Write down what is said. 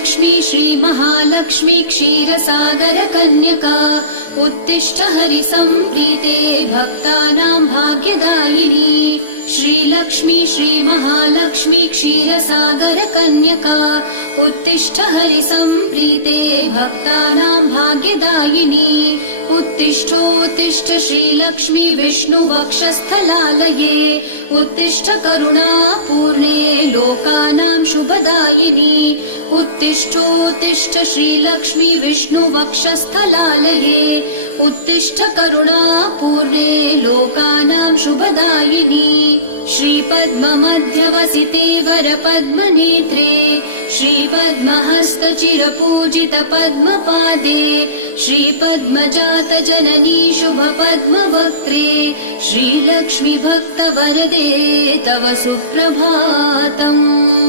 श्रीलक्ष्मी श्रीमहालक्ष्मी क्षीरसागरकन्यका उत्तिष्ठ हरिसम्प्रीते भक्तानां भाग्यदायिनी। श्रीलक्ष्मी श्रीमहालक्ष्मी क्षीरसागरकन्यका उत्तिष्ठ हरिसम्प्रीते भक्तानां भाग्यदायिनी। उत्तिष्ठोत्तिष्ठ श्रीलक्ष्मी विष्णुवक्षस्थलालये उत्तिष्ठ करुणापूर्णे लोकानां शुभदायिनी। उत्तिष्ठोत्तिष्ठ श्रीलक्ष्मी विष्णुवक्षस्थलालये उत्तिष्ठ करुणापूर्णे लोकानां शुभदायिनी। श्रीपद्ममध्यवसिते वरपद्मनेत्रे श्रीपद्महस्तचिरपूजित पद्मपादे श्रीपद्मजातजननी शुभपद्मवक्त्रे श्रीलक्ष्मी भक्तवरदे तव सुप्रभातम्।